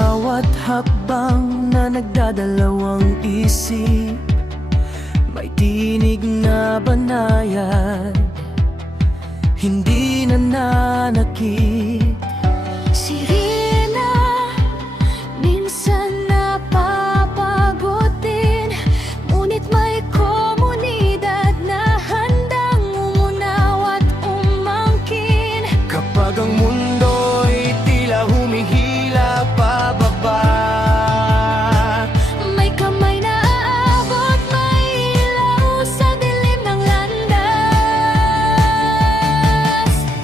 bawat hakbang na nagdadalawang isip, may tinig na banayad, hindi nananakit. Sirena, minsan napapagod din, ngunit may komunidad na handang umunaw at umangkin. Kapag ang mundo'y tila humihila pababa, May kamay na aabot, may ilaw sa dilim ng landas.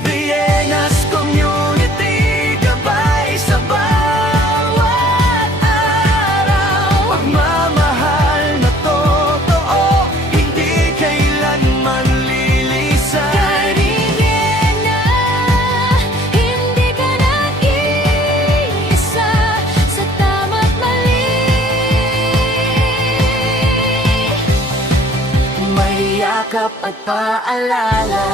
Rienas Community, gabay sa bawat araw. Pagmamahal na totoo, hindi kailanman lilisan. Kay Rihena, hindi ka nag-iisa sa tama't mali. May yakap at paalala.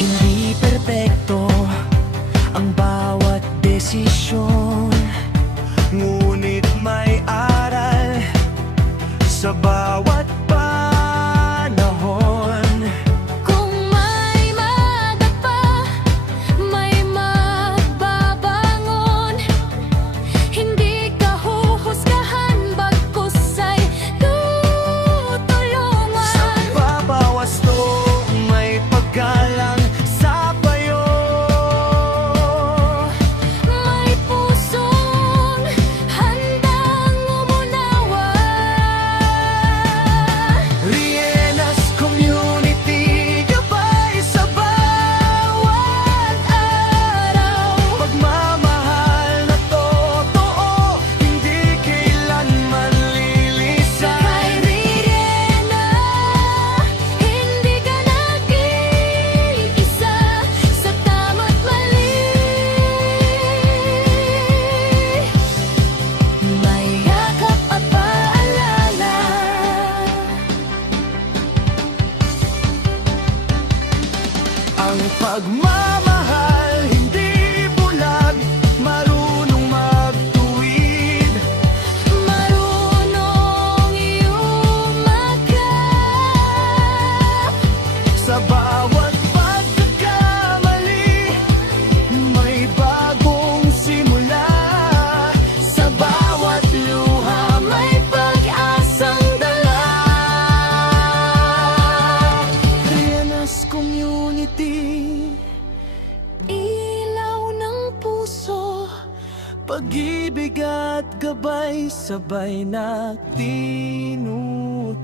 Hindi perpekto ang bawat desisyon, ngunit may aral sa bawat panahon. Kung may madapa, may magbabangon. Hindi ka huhusgahan, bagkus ay tutulungan. Sa babawasto may paggalang sa payo. May pusong handang umunawa. Rienas Community, gabay sa bawat araw. Pagmamahal na totoo, hindi kailanman lilisan. Kay Rihena, hindi ka nag-iisa sa tama't mali. May yakap at paalala. Ang pagmamahal hindi bulag, marunong magtuwid. Marunong yumakap. Sa bawat pagkakamali, may bagong simula. Sa bawat luha, may pag-asang dala. Rienas Community, Ilaw ng puso, pag-ibig at gabay, sabay na tinutukoy.